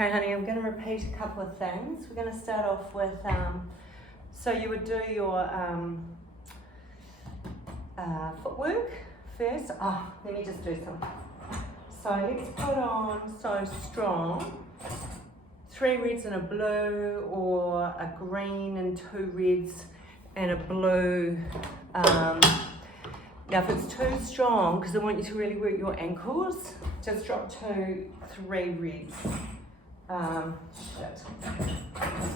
Okay, honey, I'm going to repeat a couple of things. We're going to start off with, so you would do your footwork first. Let me just do some. So let's put on So Strong, 3 reds and a blue, or a green and 2 reds and a blue. Now if it's too strong, because I want you to really work your ankles, just drop 2, 3 reds. Let's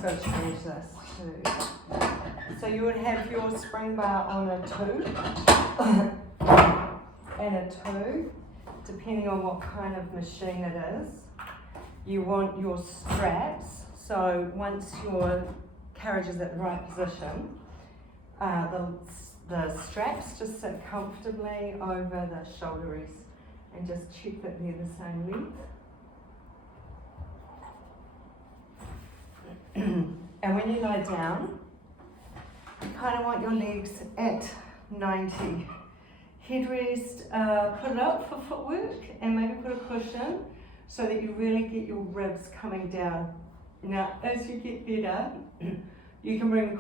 go change this too. So you would have your spring bar on a 2 and a 2, depending on what kind of machine it is. You want your straps, so once your carriage is at the right position, the straps just sit comfortably over the shoulder rest, and just check that they're the same length. And when you lie down, you kind of want your legs at 90. Headrest, put it up for footwork and maybe put a cushion so that you really get your ribs coming down. Now, as you get better, you can bring the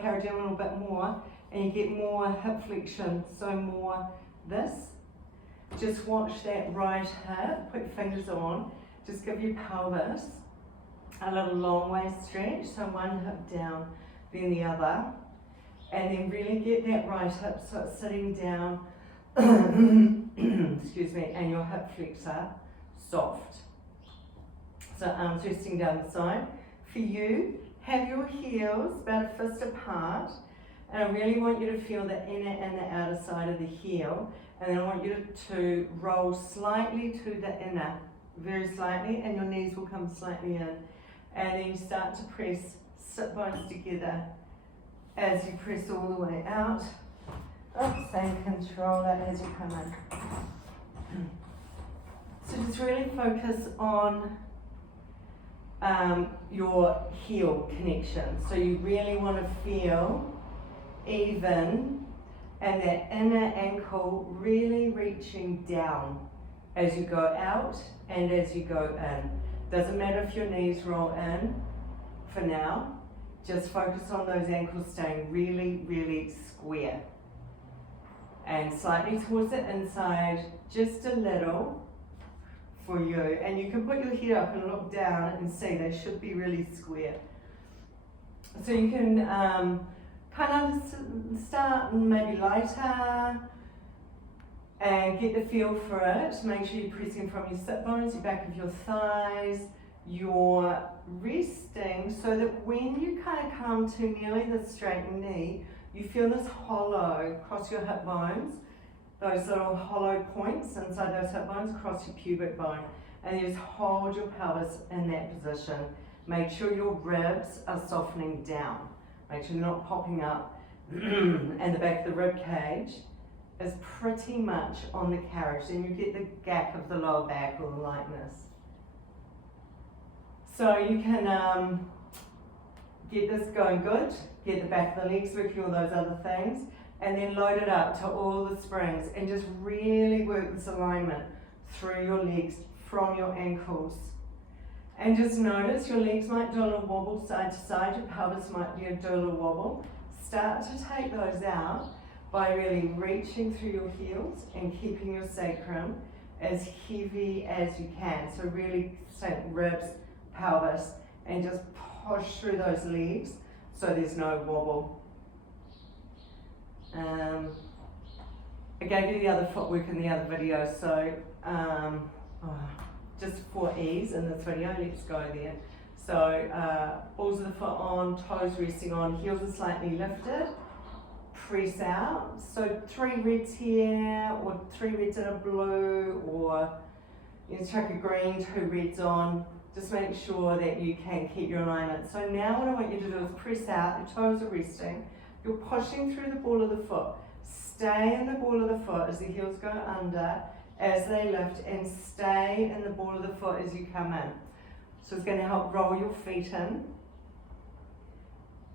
carriage in a little bit more and you get more hip flexion, so more this. Just watch that right hip, put your fingers on, just give your pelvis a little long waist stretch, so one hip down, then the other, and then really get that right hip so it's sitting down, excuse me, and your hip flexor soft. So arms resting down the side. For you, have your heels about a fist apart, and I really want you to feel the inner and the outer side of the heel, and then I want you to roll slightly to the inner, very slightly, and your knees will come slightly in. And then you start to press sit bones together as you press all the way out. Oops, and control that as you come in. So just really focus on your heel connection. So you really want to feel even and that inner ankle really reaching down as you go out and as you go in. Doesn't matter if your knees roll in for now, just focus on those ankles staying really, really square. And slightly towards the inside, just a little for you. And you can put your head up and look down and see they should be really square. So you can kind of start maybe lighter, and get the feel for it. Make sure you're pressing from your sit bones, your back of your thighs, you're resting so that when you kind of come to nearly the straightened knee, you feel this hollow across your hip bones, those little hollow points inside those hip bones across your pubic bone, and you just hold your pelvis in that position. Make sure your ribs are softening down. Make sure they're not popping up, and the back of the rib cage is pretty much on the carriage, and you get the gap of the lower back or the lightness. So you can get this going good, get the back of the legs working, all those other things, and then load it up to all the springs and just really work this alignment through your legs from your ankles. And just notice your legs might do a little wobble side to side, your pelvis might do a little wobble. Start to take those out by really reaching through your heels and keeping your sacrum as heavy as you can. So really sink ribs, pelvis, and just push through those legs so there's no wobble. I gave you the other footwork in the other video, so just for ease in this video, let's go there. So balls of the foot on, toes resting on, heels are slightly lifted. Press out, so 3 reds here, or 3 reds and a blue, or you know, chuck a green, 2 reds on. Just make sure that you can keep your alignment. So now what I want you to do is press out, your toes are resting, you're pushing through the ball of the foot. Stay in the ball of the foot as the heels go under, as they lift, and stay in the ball of the foot as you come in. So it's going to help roll your feet in.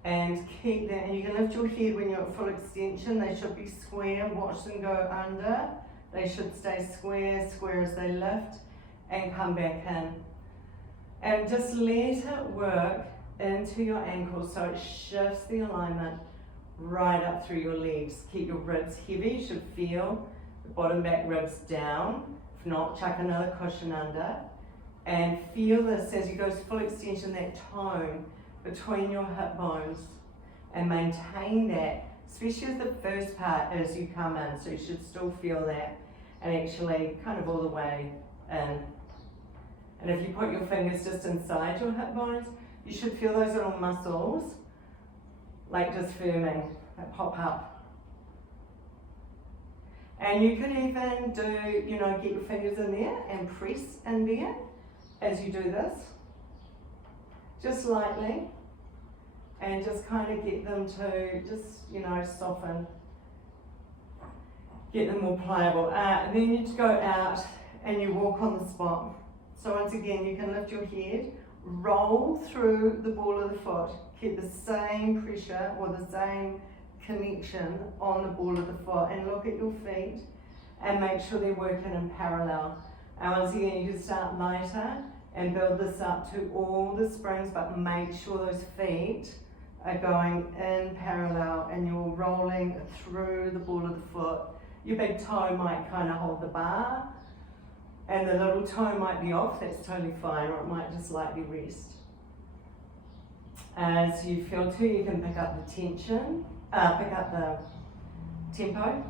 And keep that, and you can lift your head when you're at full extension. They should be square, watch them go under. They should stay square as they lift, and come back in. And just let it work into your ankles so it shifts the alignment right up through your legs. Keep your ribs heavy. You should feel the bottom back ribs down. If not, chuck another cushion under. And feel this as you go to full extension, that tone between your hip bones. And maintain that, especially with the first part as you come in. So you should still feel that. And actually kind of all the way in. And if you put your fingers just inside your hip bones, you should feel those little muscles like just firming, that pop up. And you can even do, get your fingers in there and press in there as you do this. Just lightly. And just kind of get them to just, soften. Get them more pliable. And then you just go out and you walk on the spot. So once again, you can lift your head, roll through the ball of the foot, keep the same pressure or the same connection on the ball of the foot, and look at your feet and make sure they're working in parallel. And once again, you can start lighter and build this up to all the springs, but make sure those feet are going in parallel and you're rolling through the ball of the foot. Your big toe might kind of hold the bar, and the little toe might be off, that's totally fine, or it might just lightly rest. As you feel too, you can pick up the tension, pick up the tempo,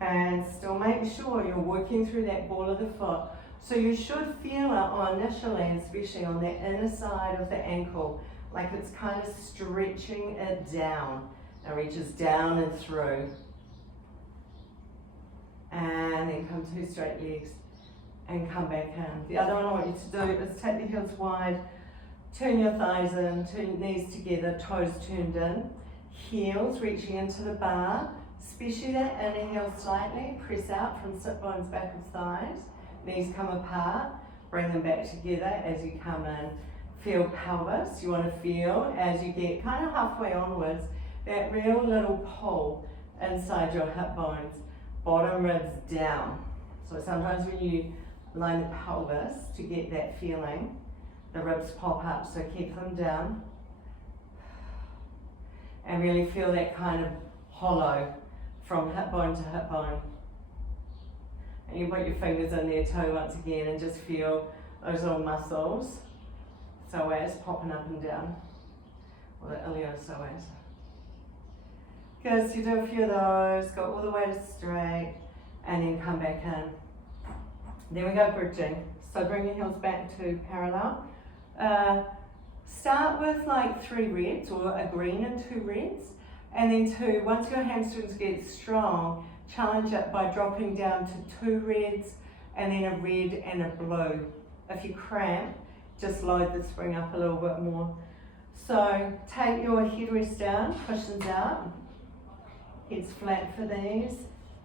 and still make sure you're working through that ball of the foot. So you should feel it initially, especially on that inner side of the ankle, like it's kind of stretching it down. It reaches down and through. And then come two straight legs and come back in. The other one I want you to do is take the heels wide, turn your thighs in, turn knees together, toes turned in, heels reaching into the bar, especially that inner heel slightly, press out from sit bones back of thighs, knees come apart, bring them back together as you come in. Feel pelvis, you want to feel as you get kind of halfway onwards, that real little pull inside your hip bones. Bottom ribs down. So sometimes when you line the pelvis to get that feeling, the ribs pop up, so keep them down. And really feel that kind of hollow from hip bone to hip bone. And you put your fingers in there toe once again and just feel those little muscles, psoas, popping up and down. Or the iliopsoas. Good, so you do a few of those, go all the way to straight, and then come back in. Then we go bridging. So bring your heels back to parallel. Start with like 3 reds, or a green and 2 reds, and then 2, once your hamstrings get strong, challenge it by dropping down to 2 reds, and then a red and a blue. If you cramp, just load the spring up a little bit more. So take your headrest down, cushions out. Head's flat for these,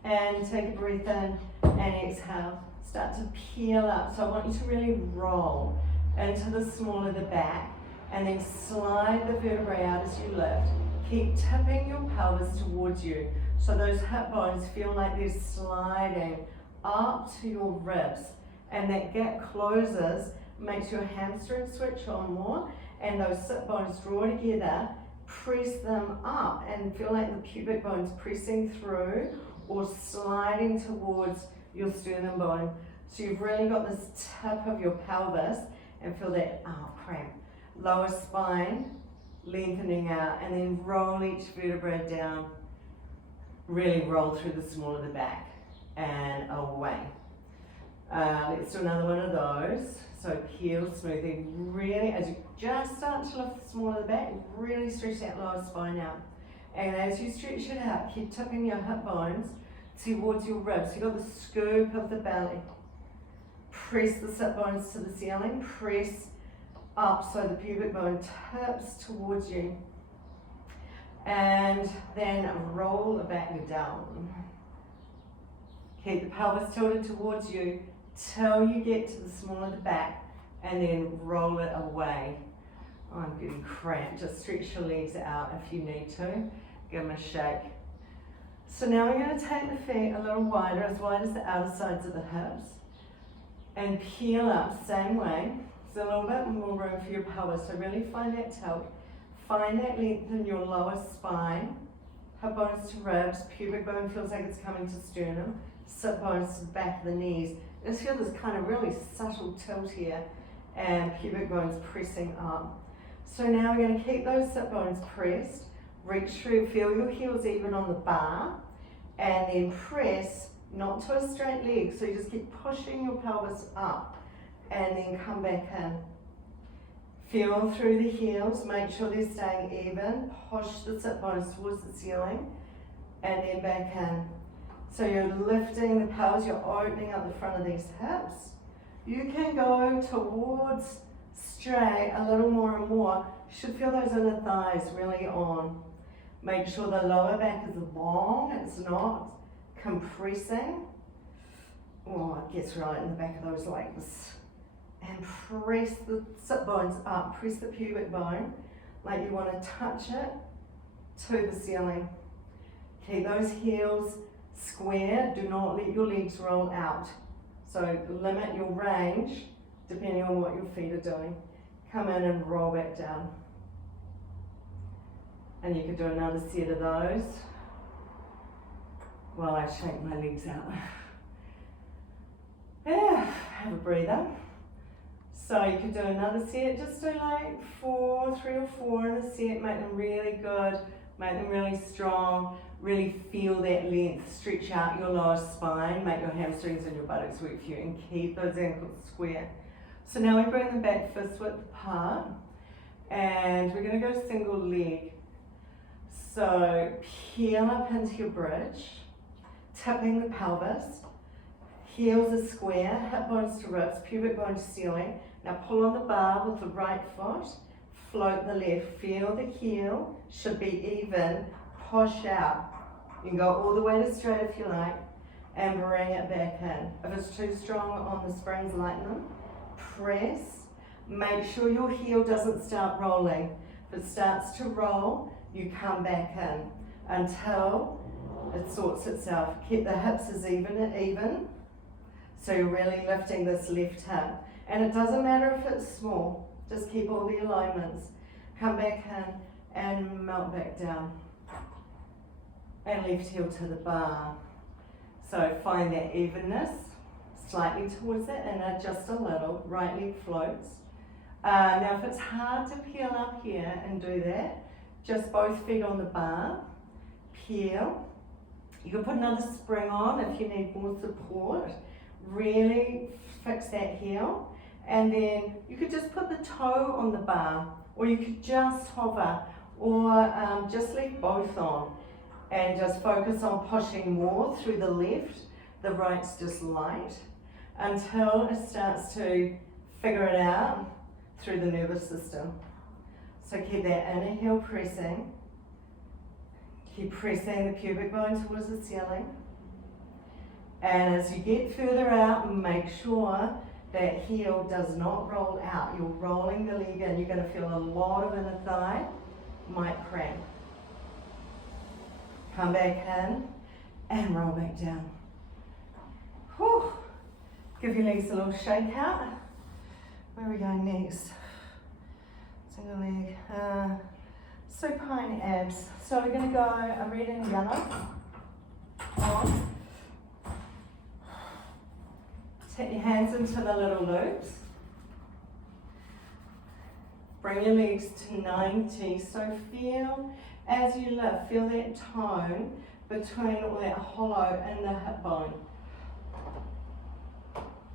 and take a breath in and exhale. Start to peel up. So I want you to really roll into the small of the back and then slide the vertebrae out as you lift. Keep tipping your pelvis towards you so those hip bones feel like they're sliding up to your ribs, and that gap closes, makes your hamstring switch on more, and those sit bones draw together. Press them up and feel like the pubic bone's pressing through or sliding towards your sternum bone. So you've really got this tip of your pelvis, and feel that cramp. Lower spine, lengthening out, and then roll each vertebra down. Really roll through the small of the back and away. Let's do another one of those. So heel smoothing, really, as you just start to lift the small of the back, really stretch that lower spine out. And as you stretch it out, keep tipping your hip bones towards your ribs. You've got the scoop of the belly. Press the sit bones to the ceiling, press up so the pubic bone tips towards you. And then roll it back down. Keep the pelvis tilted towards you till you get to the small of the back, and then roll it away. Oh, I'm getting cramped. Just stretch your legs out if you need to. Give them a shake. So now we're going to take the feet a little wider, as wide as the outer sides of the hips. and peel up, same way. There's a little bit more room for your pelvis, so really find that tilt. Find that length in your lower spine. Hip bones to ribs, pubic bone feels like it's coming to sternum, sit bones to the back of the knees. Just feel this kind of really subtle tilt here, and pubic bones pressing up. So now we're going to keep those sit bones pressed, reach through, feel your heels even on the bar, and then press, not to a straight leg, so you just keep pushing your pelvis up, and then come back in. Feel through the heels, make sure they're staying even, push the sit bones towards the ceiling, and then back in. So you're lifting the pelvis, you're opening up the front of these hips. You can go towards straight a little more and more. You should feel those inner thighs really on. Make sure the lower back is long, it's not compressing. Oh, it gets right in the back of those legs. And press the sit bones up, press the pubic bone like you want to touch it to the ceiling. Keep those heels square, do not let your legs roll out. So limit your range depending on what your feet are doing. Come in and roll back down. And you could do another set of those while I shake my legs out. Yeah, have a breather. So you could do another set, just do like 3 or 4 in a set, make them really good, make them really strong, really feel that length, stretch out your lower spine, make your hamstrings and your buttocks work for you, and keep those ankles square. So now we bring them back fist width apart, and we're going to go single leg. So peel up into your bridge, tipping the pelvis, heels are square, hip bones to ribs, pubic bone to ceiling. Now pull on the bar with the right foot, float the left, feel the heel, should be even, push out. You can go all the way to straight if you like, and bring it back in. If it's too strong on the springs, lighten them. Press, make sure your heel doesn't start rolling. If it starts to roll, you come back in until it sorts itself. Keep the hips as even. So you're really lifting this left hip. And it doesn't matter if it's small, just keep all the alignments. Come back in and melt back down. And left heel to the bar. So find that evenness, slightly towards the inner, just a little, right leg floats. Now if it's hard to peel up here and do that, just both feet on the bar, peel. You can put another spring on if you need more support. Really fix that heel, and then you could just put the toe on the bar, or you could just hover, or just leave both on and just focus on pushing more through the left. The right's just light until it starts to figure it out through the nervous system. So keep that inner heel pressing, keep pressing the pubic bone towards the ceiling. And as you get further out, make sure that heel does not roll out. You're rolling the leg in. You're going to feel a lot of inner thigh, might cramp. Come back in and roll back down. Whew. Give your legs a little shake out. Where are we going next? Single leg. Supine abs. So we're going to go a red and yellow on. Take your hands into the little loops. Bring your legs to 90. So feel, as you lift, feel that tone between all that hollow and the hip bone.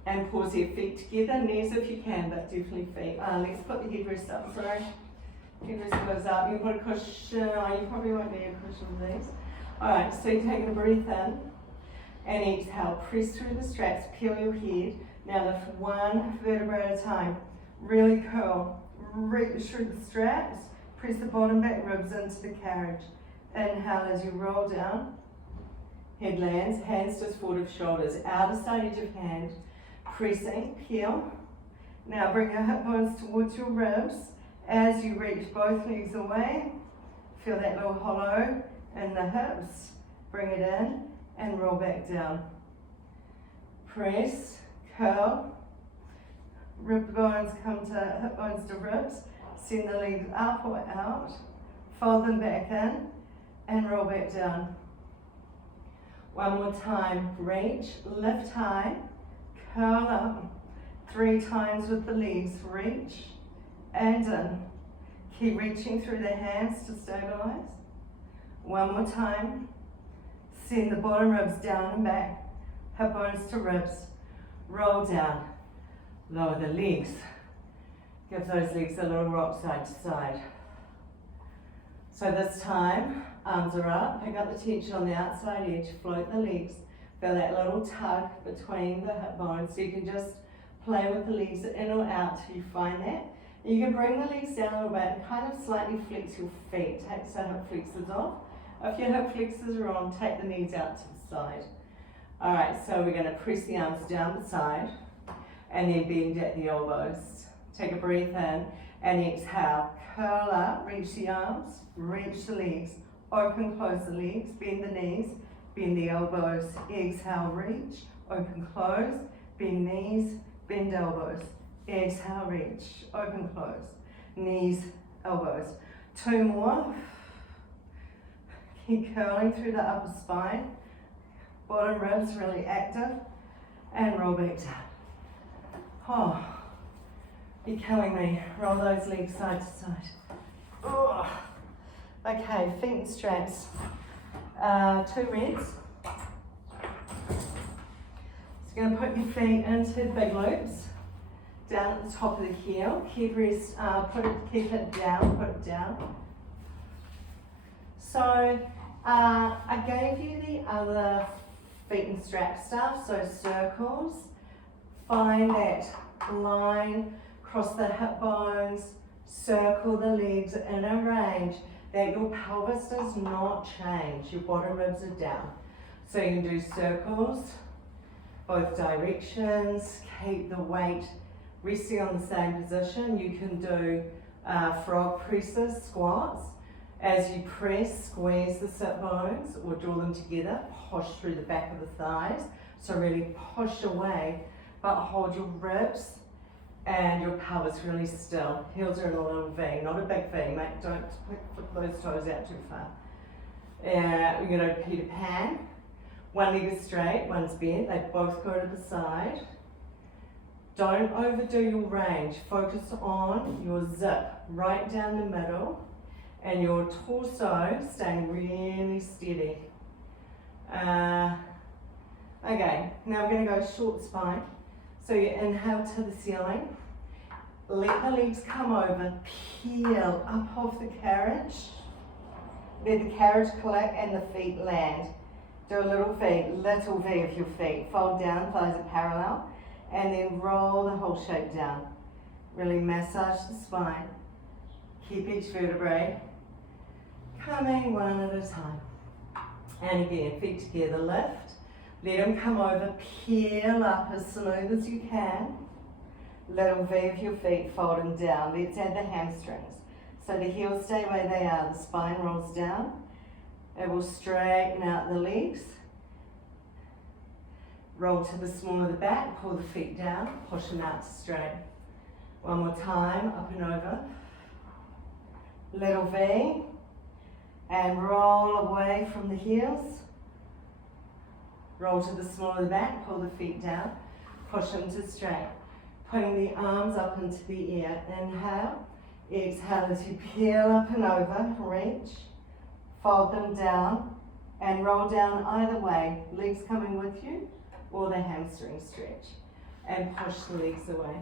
And pause your feet together, knees if you can, but definitely feet. Let's put the headrest up, sorry. Headrest goes up. You can put a cushion, you probably won't need a cushion with these. Alright, so you're taking a breath in. And exhale, press through the straps, peel your head. Now lift one vertebra at a time. Really curl, reach through the straps, press the bottom back ribs into the carriage. Inhale as you roll down. Head lands, hands just forward of shoulders, outer side edge of hand. Pressing, peel. Now bring your hip bones towards your ribs. As you reach both legs away, feel that little hollow in the hips. Bring it in. And roll back down. Press, curl, Rib bones come to hip bones to ribs. Send the legs up or out. Fold them back in and roll back down. One more time. Reach, lift high, curl up. 3 times with the legs. Reach and in. Keep reaching through the hands to stabilize. One more time. Send the bottom ribs down and back. Hip bones to ribs. Roll down. Lower the legs. Give those legs a little rock side to side. So this time, arms are up. Pick up the tension on the outside edge. Float the legs. Feel that little tug between the hip bones. So you can just play with the legs in or out till you find that. You can bring the legs down a little bit and kind of slightly flex your feet. Take some hip flexors off. If your hip flexors are on, take the knees out to the side. Alright, so we're going to press the arms down the side and then bend at the elbows. Take a breath in and exhale. Curl up, reach the arms, reach the legs. Open, close the legs, bend the knees, bend the elbows. Exhale, reach, open, close, bend knees, bend elbows. Exhale, reach, open, close, knees, elbows. 2 more. Keep curling through the upper spine. Bottom ribs really active. And roll back down. Oh, you're killing me. Roll those legs side to side. Oh. Okay, feet and straps. 2 reds. So you're going to put your feet into big loops. Down at the top of the heel. Keep it down, put it down. So I gave you the other feet and strap stuff, so circles. Find that line, cross the hip bones, circle the legs in a range that your pelvis does not change. Your bottom ribs are down. So you can do circles, both directions, keep the weight resting on the same position. You can do frog presses, squats. As you press, squeeze the sit bones or draw them together, push through the back of the thighs. So really push away, but hold your ribs and your pelvis really still. Heels are in a little V, not a big V, mate. Don't put those toes out too far. We're going to Peter Pan. One leg is straight, one's bent. They both go to the side. Don't overdo your range. Focus on your zip right down the middle and your torso staying really steady. Okay, now we're going to go short spine. So you inhale to the ceiling. Let the legs come over. Peel up off the carriage. Let the carriage collect and the feet land. Do a little V of your feet. Fold down, thighs are parallel. And then roll the whole shape down. Really massage the spine. Keep each vertebrae coming one at a time. And again, feet together, lift. Let them come over, peel up as smooth as you can. Little V of your feet, fold them down. Let's add the hamstrings. So the heels stay where they are, the spine rolls down. It will straighten out the legs. Roll to the small of the back, pull the feet down, push them out to straight. One more time, up and over. Little V. And roll away from the heels. Roll to the small of the back, pull the feet down, push them to straight. Putting the arms up into the air. Inhale. Exhale as you peel up and over, reach. Fold them down and roll down either way. Legs coming with you or the hamstring stretch. And push the legs away.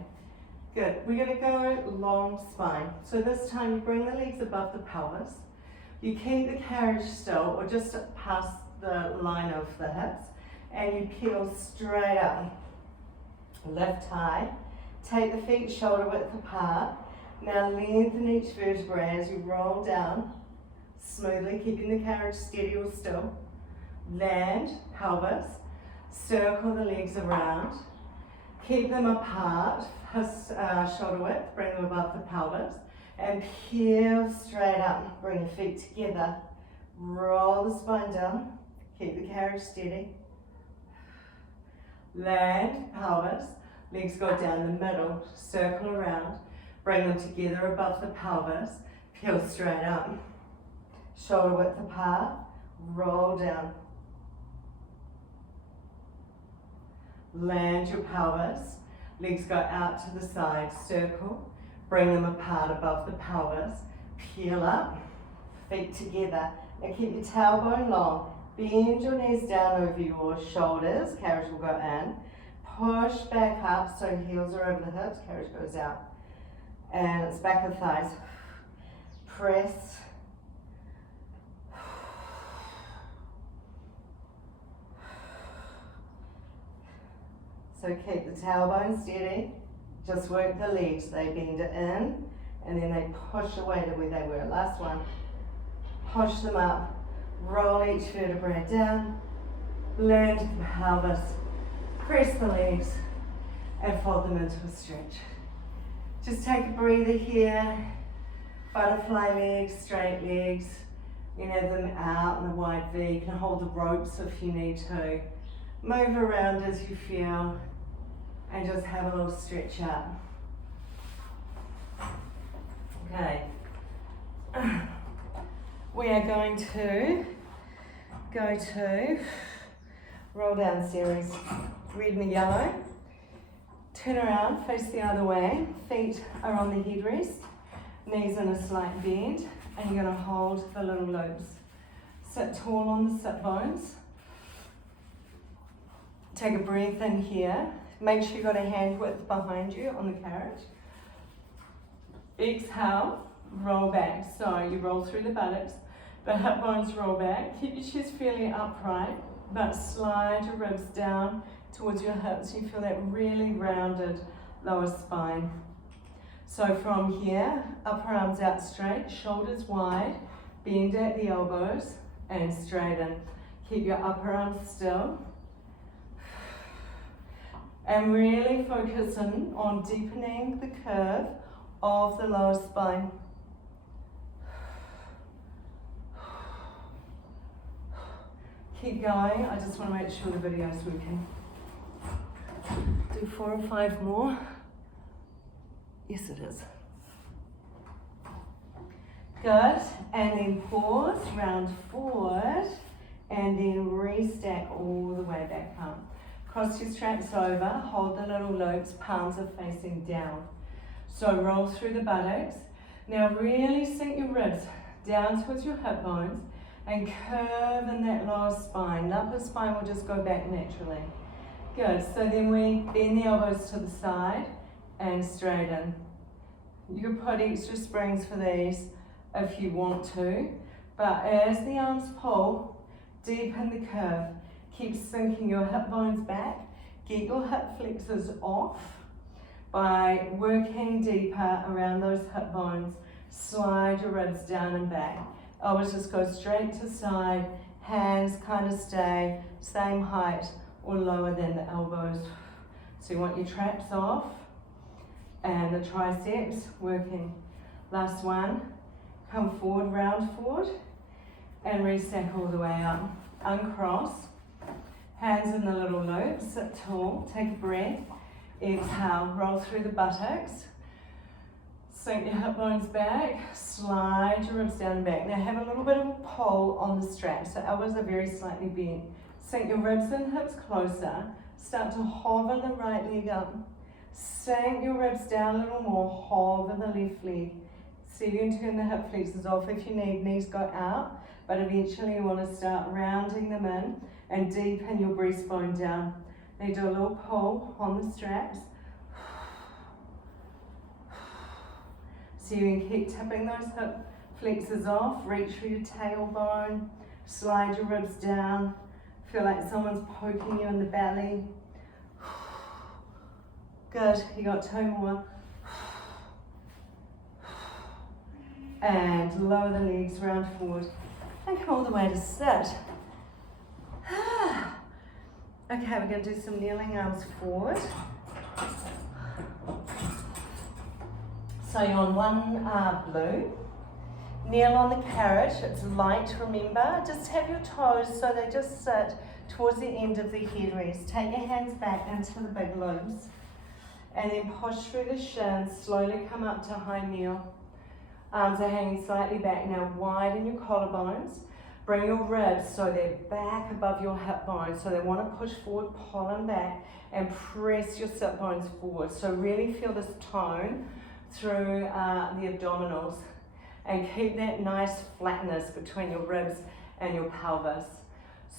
Good. We're going to go long spine. So this time you bring the legs above the pelvis. You keep the carriage still or just past the line of the hips. And you peel straight up. Lift high. Take the feet shoulder width apart. Now lengthen each vertebrae as you roll down smoothly, keeping the carriage steady or still. Land, pelvis. Circle the legs around. Keep them apart, shoulder width, bring them above the pelvis. And peel straight up. Bring the feet together. Roll the spine down. Keep the carriage steady. Land, pelvis. Legs go down the middle, circle around, bring them together above the pelvis, peel straight up. Shoulder width apart, roll down. Land your pelvis, legs go out to the side, circle, bring them apart above the pelvis, peel up, feet together. Now keep your tailbone long, bend your knees down over your shoulders, carriage will go in. Push back up so heels are over the hips, carriage goes out. And it's back of the thighs. Press. So keep the tailbone steady. Just work the legs. They bend it in and then they push away to where they were. Last one. Push them up. Roll each vertebrae down. Land the pelvis. Press the legs and fold them into a stretch. Just take a breather here. Butterfly legs, straight legs. You can have them out in the wide V. You can hold the ropes if you need to. Move around as you feel and just have a little stretch out. Okay. We are going to go to roll down series. Red and yellow. Turn around, face the other way. Feet are on the headrest. Knees in a slight bend. And you're going to hold the little loops. Sit tall on the sit bones. Take a breath in here. Make sure you've got a hand width behind you on the carriage. Exhale, roll back. So you roll through the buttocks. The hip bones roll back. Keep your chest fairly upright, but slide your ribs down towards your hips. You feel that really rounded lower spine. So from here, upper arms out straight, shoulders wide, bend at the elbows and straighten. Keep your upper arms still. And really focusing on deepening the curve of the lower spine. Keep going. I just want to make sure the video's working. Do 4 or 5 more. Yes, it is. Good. And then pause, round forward, and then restack all the way back up. Cross your straps over, hold the little loops, palms are facing down. So roll through the buttocks. Now really sink your ribs down towards your hip bones and curve in that lower spine. The upper spine will just go back naturally. Good, so then we bend the elbows to the side and straighten. You can put extra springs for these if you want to, but as the arms pull, deepen the curve. Keep sinking your hip bones back. Get your hip flexors off by working deeper around those hip bones. Slide your ribs down and back. Elbows just go straight to side. Hands kind of stay same height or lower than the elbows. So you want your traps off and the triceps working. Last one. Come forward, round forward, and restack all the way up. Uncross. Hands in the little loops, sit tall, take a breath, exhale, roll through the buttocks, sink your hip bones back, slide your ribs down and back. Now have a little bit of a pull on the straps, so elbows are very slightly bent. Sink your ribs and hips closer, start to hover the right leg up. Sink your ribs down a little more, hover the left leg. So you can turn the hip flexors off if you need, knees go out, but eventually you want to start rounding them in and deepen your breastbone down. Now do a little pull on the straps. So you can keep tipping those hip flexors off, reach for your tailbone, slide your ribs down, feel like someone's poking you in the belly. Good, you got 2 more. And lower the legs, round forward, and come all the way to sit. Okay, we're going to do some kneeling arms forward. So you're on one blue. Kneel on the carriage, it's light, remember. Just have your toes so they just sit towards the end of the headrest. Take your hands back into the big loops. And then push through the shins, slowly come up to high kneel. Arms are hanging slightly back. Now widen your collarbones. Bring your ribs so they're back above your hip bones. So they want to push forward, pull them back, and press your sit bones forward. So really feel this tone through the abdominals. And keep that nice flatness between your ribs and your pelvis.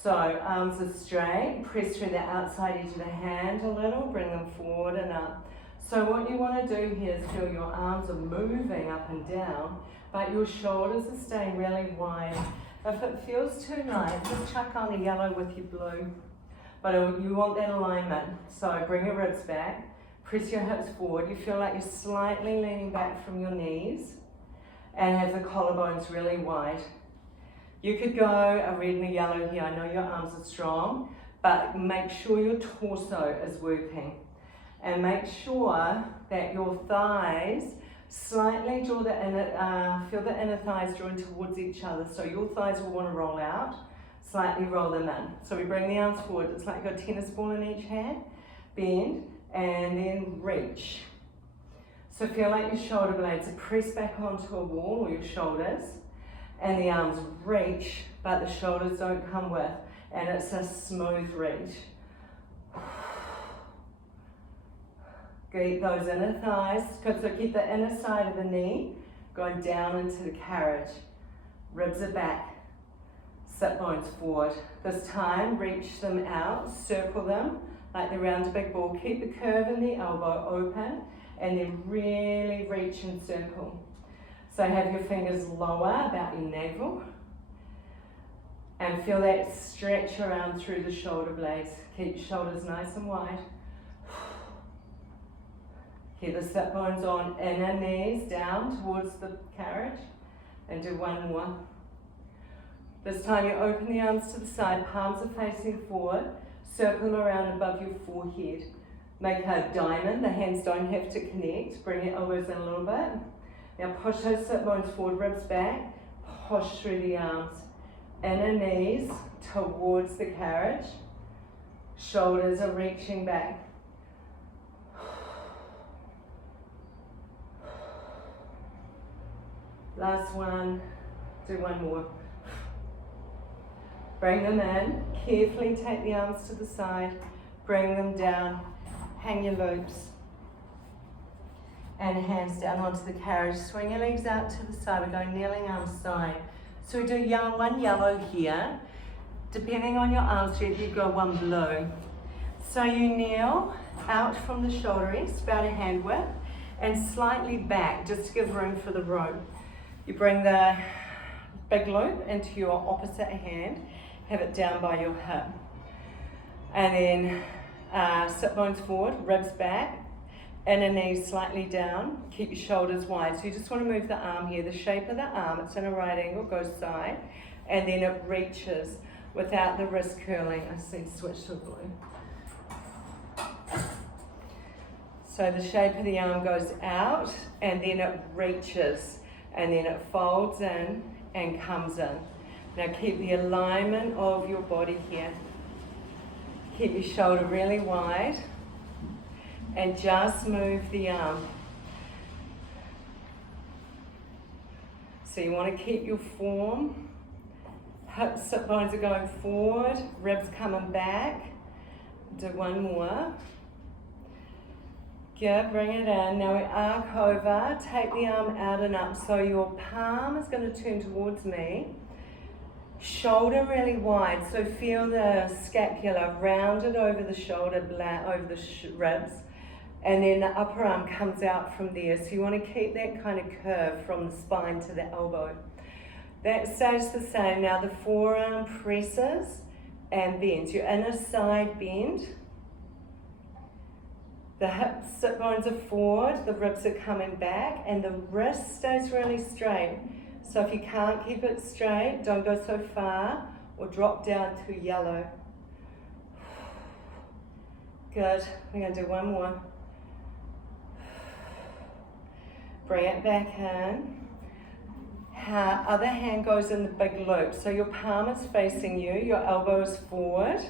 So arms are straight, press through the outside edge of the hand a little, bring them forward and up. So what you want to do here is feel your arms are moving up and down, but your shoulders are staying really wide. If it feels too light, just chuck on the yellow with your blue. But you want that alignment. So bring your ribs back, press your hips forward. You feel like you're slightly leaning back from your knees and have the collarbones really wide. You could go a red and a yellow here. I know your arms are strong, but make sure your torso is working. And make sure that your thighs slightly draw the inner, feel the inner thighs drawing towards each other. So your thighs will want to roll out, slightly roll them in. So we bring the arms forward. It's like you've got a tennis ball in each hand. Bend and then reach. So feel like your shoulder blades are pressed back onto a wall or your shoulders. And the arms reach, but the shoulders don't come with. And it's a smooth reach. Keep those inner thighs, so keep the inner side of the knee going down into the carriage. Ribs are back, sit bones forward. This time, reach them out, circle them like they're round a big ball. Keep the curve in the elbow open and then really reach and circle. So have your fingers lower about your navel and feel that stretch around through the shoulder blades. Keep your shoulders nice and wide. Keep the sit bones on, inner knees down towards the carriage, and do one more. This time you open the arms to the side, palms are facing forward, circle around above your forehead. Make a diamond, the hands don't have to connect, bring your elbows in a little bit. Now push those sit bones forward, ribs back, push through the arms. Inner knees towards the carriage, shoulders are reaching back. Last one, do one more. Bring them in, carefully take the arms to the side, bring them down, hang your loops, and hands down onto the carriage. Swing your legs out to the side, we're going kneeling arms side. So we do one yellow here. Depending on your arm strength, you go one blue. So you kneel out from the shoulder rest, about a hand width, and slightly back, just to give room for the rope. You bring the big loop into your opposite hand, have it down by your hip. And then sit bones forward, ribs back, inner knees slightly down, keep your shoulders wide. So you just want to move the arm here, the shape of the arm, it's in a right angle, goes side, and then it reaches without the wrist curling. I see switch to blue. So the shape of the arm goes out, and then it reaches. And then it folds in and comes in. Now keep the alignment of your body here. Keep your shoulder really wide and just move the arm. So you want to keep your form. Hips, sit bones are going forward, ribs coming back. Do one more. Good, bring it in. Now we arc over, take the arm out and up. So your palm is going to turn towards me. Shoulder really wide, so feel the scapula rounded over the shoulder, over the ribs. And then the upper arm comes out from there. So you want to keep that kind of curve from the spine to the elbow. That stays the same. Now the forearm presses and bends. Your inner side bend. The hips, sit bones are forward, the ribs are coming back, and the wrist stays really straight. So if you can't keep it straight, don't go so far or drop down to yellow. Good, we're going to do one more. Bring it back in. Other hand goes in the big loop. So your palm is facing you, your elbow is forward.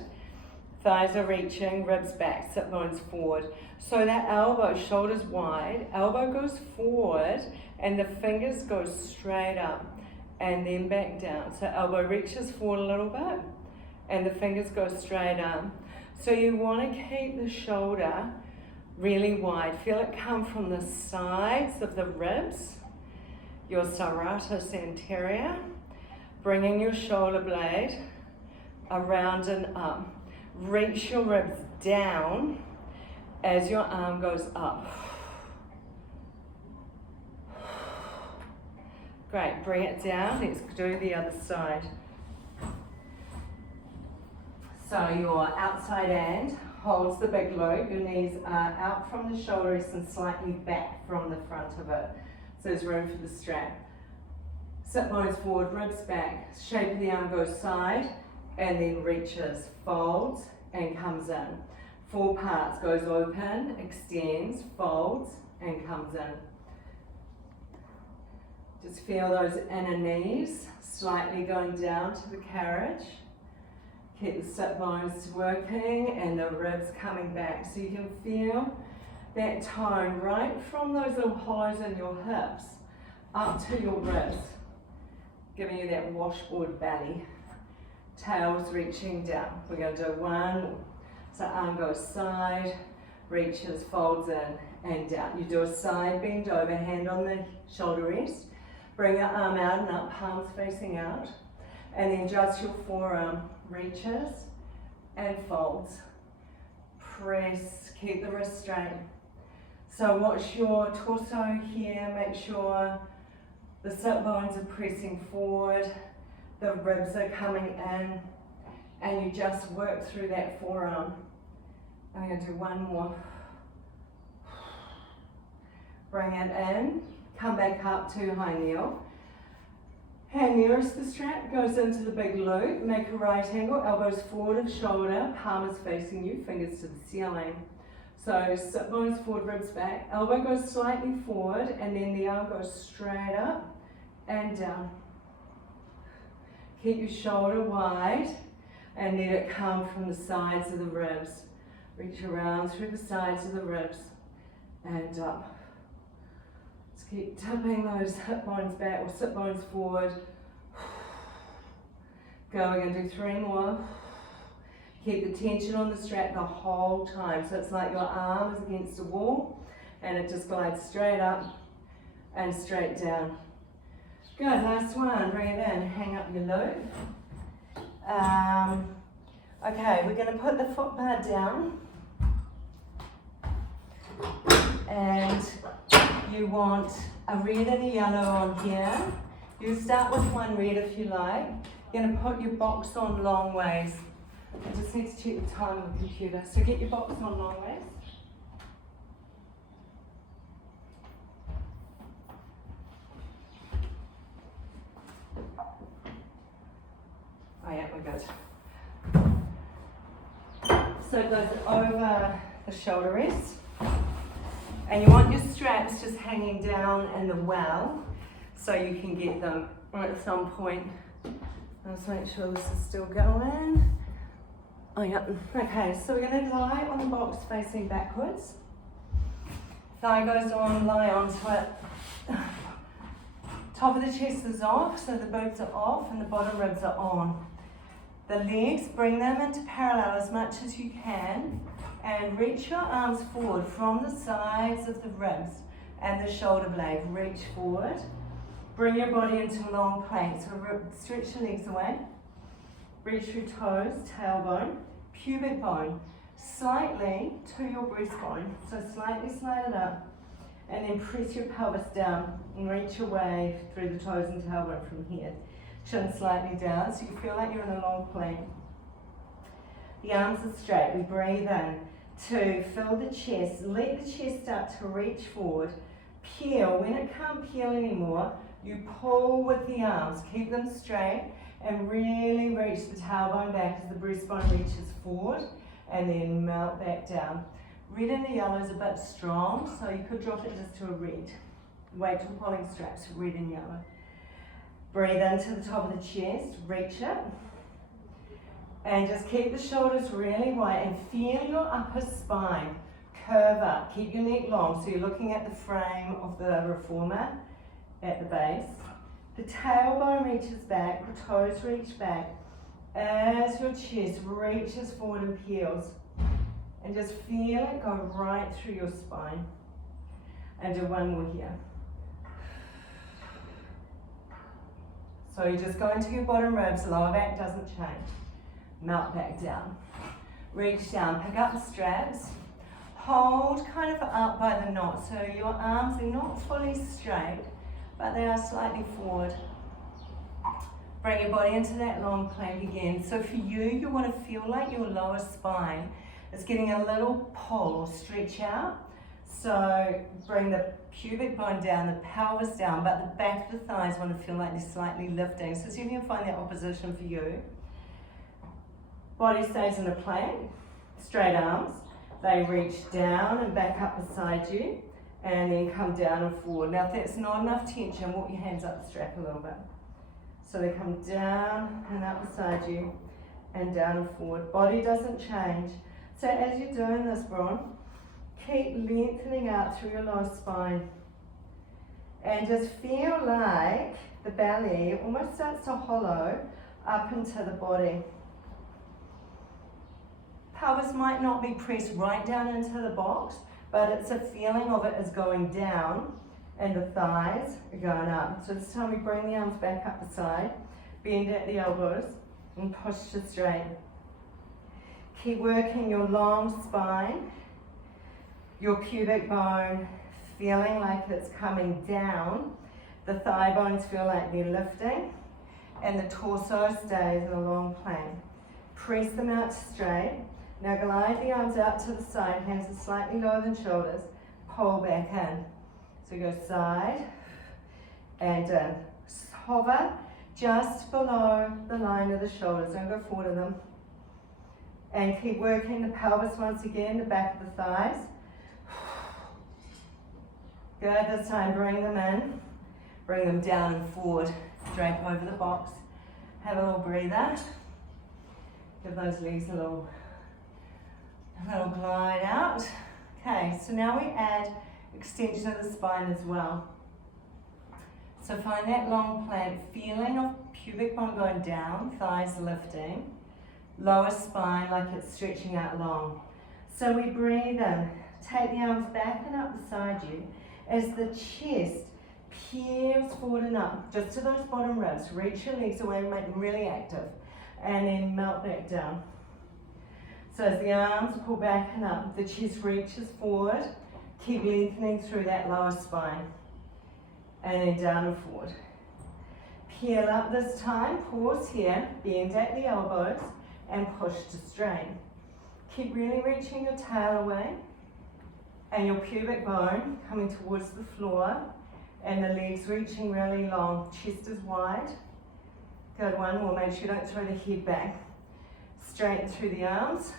Thighs are reaching, ribs back, sit bones forward. So that elbow, shoulders wide, elbow goes forward and the fingers go straight up and then back down. So elbow reaches forward a little bit and the fingers go straight up. So you want to keep the shoulder really wide. Feel it come from the sides of the ribs, your serratus anterior, bringing your shoulder blade around and up. Reach your ribs down as your arm goes up. Great, bring it down. Let's do the other side. So your outside hand holds the big glute. Your knees are out from the shoulders and slightly back from the front of it. So there's room for the strap. Sit bones forward, ribs back. Shape of the arm goes side and then reaches, folds and comes in. 4 parts, goes open, extends, folds and comes in. Just feel those inner knees slightly going down to the carriage. Keep the sit bones working and the ribs coming back. So you can feel that tone right from those little hollows in your hips up to your ribs, giving you that washboard belly. Tails reaching down. We're going to do one. So arm goes side, reaches, folds in and down. You do a side bend over, hand on the shoulder rest. Bring your arm out and up, palms facing out. And then just your forearm reaches and folds. Press, keep the wrist straight. So watch your torso here, make sure the sit bones are pressing forward, the ribs are coming in, and you just work through that forearm. I'm going to do one more. Bring it in, come back up to high kneel. Hand nearest the strap goes into the big glute. Make a right angle, elbows forward of shoulder, palm is facing you, fingers to the ceiling. So sit bones forward, ribs back. Elbow goes slightly forward and then the arm goes straight up and down. Keep your shoulder wide and let it come from the sides of the ribs. Reach around through the sides of the ribs and up. Just keep tipping those hip bones back or sit bones forward. Go, we're going to do 3 more. Keep the tension on the strap the whole time. So it's like your arm is against the wall and it just glides straight up and straight down. Good, last one, bring it in, hang up your loop. Okay, we're going to put the foot bar down and you want a red and a yellow on here. You start with one red if you like. You're going to put your box on long ways. I just need to check the time on the computer. So get your box on long ways. Oh yeah, we're good. So it goes over the shoulder rest. And you want your straps just hanging down in the well so you can get them at some point. Let's make sure this is still going. Oh yeah, okay, so we're going to lie on the box facing backwards. Thigh goes on, lie onto it. Top of the chest is off, so the boots are off and the bottom ribs are on. The legs, bring them into parallel as much as you can and reach your arms forward from the sides of the ribs and the shoulder blade. Reach forward. Bring your body into long plank, so stretch your legs away. Reach your toes, tailbone, pubic bone, slightly to your breastbone. So slightly slide it up and then press your pelvis down and reach away through the toes and tailbone from here. Chin slightly down so you feel like you're in a long plank. The arms are straight. We breathe in to fill the chest. Let the chest start to reach forward. Peel. When it can't peel anymore, you pull with the arms. Keep them straight and really reach the tailbone back as the breastbone reaches forward and then melt back down. Red and the yellow is a bit strong, so you could drop it just to a red. Wait till pulling straps, red and yellow. Breathe into the top of the chest, reach it. And just keep the shoulders really wide and feel your upper spine curve up. Keep your neck long, so you're looking at the frame of the reformer at the base. The tailbone reaches back, the toes reach back as your chest reaches forward and peels. And just feel it go right through your spine. And do one more here. So you just go into your bottom ribs, lower back doesn't change. Melt back down. Reach down, pick up the straps. Hold kind of up by the knot, so your arms are not fully straight, but they are slightly forward. Bring your body into that long plank again. So for you, you want to feel like your lower spine is getting a little pull or stretch out. So bring the pubic bone down, the pelvis down, but the back of the thighs want to feel like they're slightly lifting. So see if you can find that opposition for you. Body stays in a plank, straight arms. They reach down and back up beside you, and then come down and forward. Now if that's not enough tension, walk your hands up the strap a little bit. So they come down and up beside you, and down and forward. Body doesn't change. So as you're doing this, Bron, keep lengthening out through your lower spine. And just feel like the belly almost starts to hollow up into the body. Pelvis might not be pressed right down into the box, but it's a feeling of it is going down and the thighs are going up. So this time we bring the arms back up the side, bend at the elbows and push to straight. Keep working your long spine, your pubic bone feeling like it's coming down, the thigh bones feel like they're lifting, and the torso stays in a long plank. Press them out to straight. Now glide the arms out to the side, hands are slightly lower than shoulders, pull back in. So go side and in. Hover just below the line of the shoulders, don't go forward of them. And keep working the pelvis once again, the back of the thighs. Good, this time bring them in, bring them down and forward, drape over the box. Have a little breather. Give those legs a little glide out. Okay, so now we add extension of the spine as well. So find that long plank, feeling of pubic bone going down, thighs lifting, lower spine like it's stretching out long. So we breathe in, take the arms back and up beside you as the chest peels forward and up, just to those bottom ribs. Reach your legs away and make them really active, and then melt back down. So as the arms pull back and up, the chest reaches forward, keep lengthening through that lower spine, and then down and forward. Peel up this time, pause here, bend at the elbows, and push to straight. Keep really reaching your tail away, and your pubic bone coming towards the floor, and the legs reaching really long, chest is wide. Good, one more, make sure you don't throw the head back. Straighten through the arms,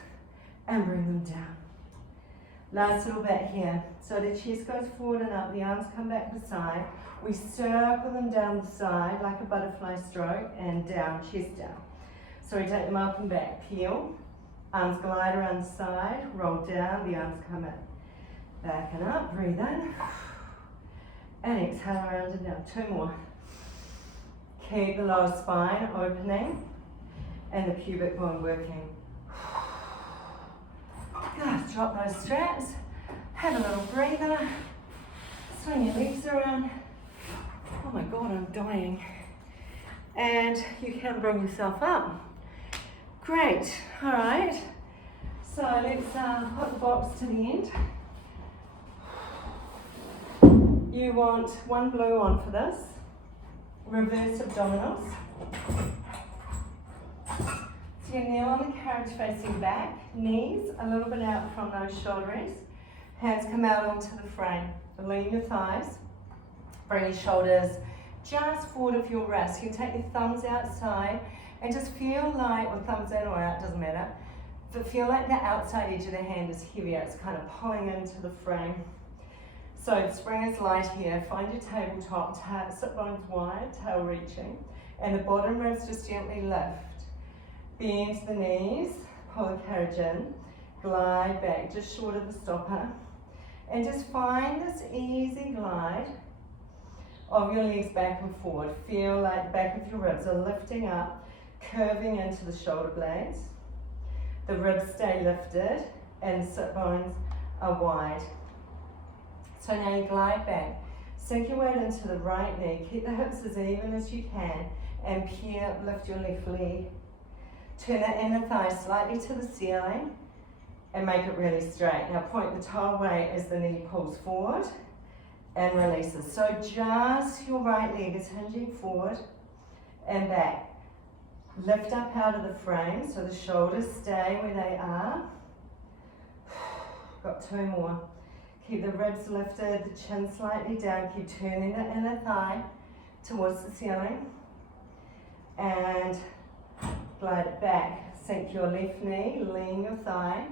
and bring them down. Last little bit here. So the chest goes forward and up, the arms come back beside. We circle them down the side like a butterfly stroke, and down, chest down. So we take them up and back, peel, arms glide around the side, roll down, the arms come in. Back and up, breathe in, and exhale around and down. Two more. Keep the lower spine opening, and the pubic bone working. Good, drop those straps, have a little breather, swing your legs around. Oh my God, I'm dying. And you can bring yourself up. Great, all right. So let's put the box to the end. You want one blue on for this. Reverse abdominals. So you kneel on the carriage facing back, knees a little bit out from those shoulder rests. Hands come out onto the frame. Lean your thighs. Bring your shoulders just forward of your wrists. You can take your thumbs outside and just feel like, or thumbs in or out, doesn't matter, but feel like the outside edge of the hand is heavier. It's kind of pulling into the frame. So the spring is light here. Find your tabletop, sit bones wide, tail reaching, and the bottom ribs just gently lift. Bend the knees, pull the carriage in, glide back just short of the stopper, and just find this easy glide of your legs back and forward. Feel like the back of your ribs are lifting up, curving into the shoulder blades. The ribs stay lifted and sit bones are wide. So now you glide back. Sink your weight into the right knee. Keep the hips as even as you can and lift your left leg. Turn the inner thigh slightly to the ceiling and make it really straight. Now point the toe away as the knee pulls forward and releases. So just your right leg is hinging forward and back. Lift up out of the frame so the shoulders stay where they are. Got two more. Keep the ribs lifted, the chin slightly down. Keep turning the inner thigh towards the ceiling. And glide it back. Sink your left knee, lean your thigh.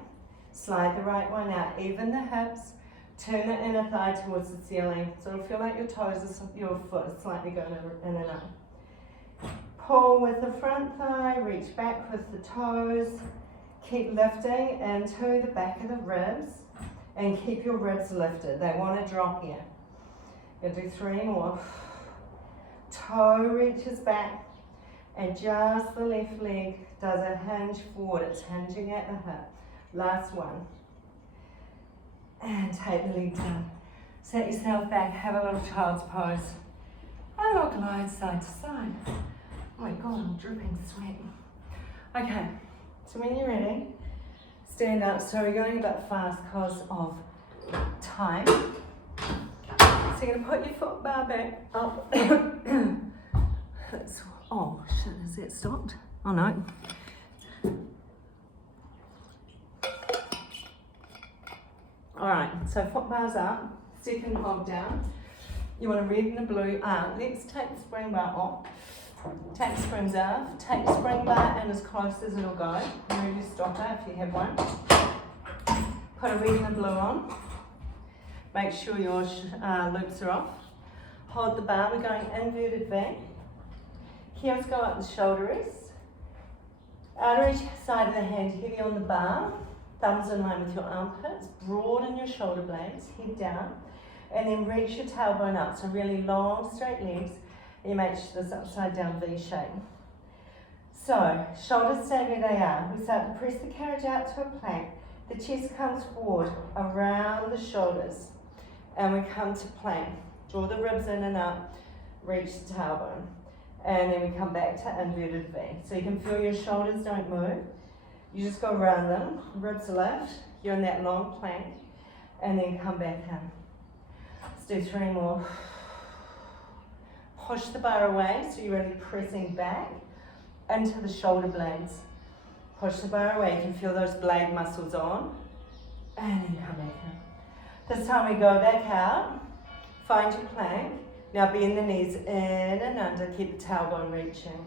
Slide the right one out. Even the hips. Turn the inner thigh towards the ceiling. So it'll feel like your foot is slightly going in and out. Pull with the front thigh, reach back with the toes. Keep lifting into the back of the ribs and keep your ribs lifted. They want to drop here. You'll do three more. Toe reaches back and just the left leg does a hinge forward. It's hinging at the hip. Last one. And take the leg down. Set yourself back, have a little child's pose. A little glide side to side. Oh my God, I'm dripping sweat. Okay, so when you're ready, stand up. So we're going a bit fast because of time. So you're going to put your foot bar back up. Oh shit, has that stopped? Oh no. Alright, so foot bars up, second hog down. You want to red and a blue arm. Let's take the spring bar off. Take the springs off. Take the spring bar in as close as it'll go. Remove your stopper if you have one. Put a red and a blue on. Make sure your loops are off. Hold the bar. We're going inverted V. Heels go up the shoulder rest. Outer each side of the hand heavy on the bar. Thumbs in line with your armpits. Broaden your shoulder blades. Head down. And then reach your tailbone up. So really long, straight legs. You make this upside down V shape. So, shoulders stay where they are. We start to press the carriage out to a plank. The chest comes forward around the shoulders. And we come to plank. Draw the ribs in and up. Reach the tailbone. And then we come back to inverted V. So you can feel your shoulders don't move. You just go around them. Ribs lift. You're in that long plank. And then come back in. Let's do three more. Push the bar away, so you're really pressing back into the shoulder blades. Push the bar away, you can feel those blade muscles on. And then come back in. This time we go back out, find your plank. Now bend the knees in and under, keep the tailbone reaching.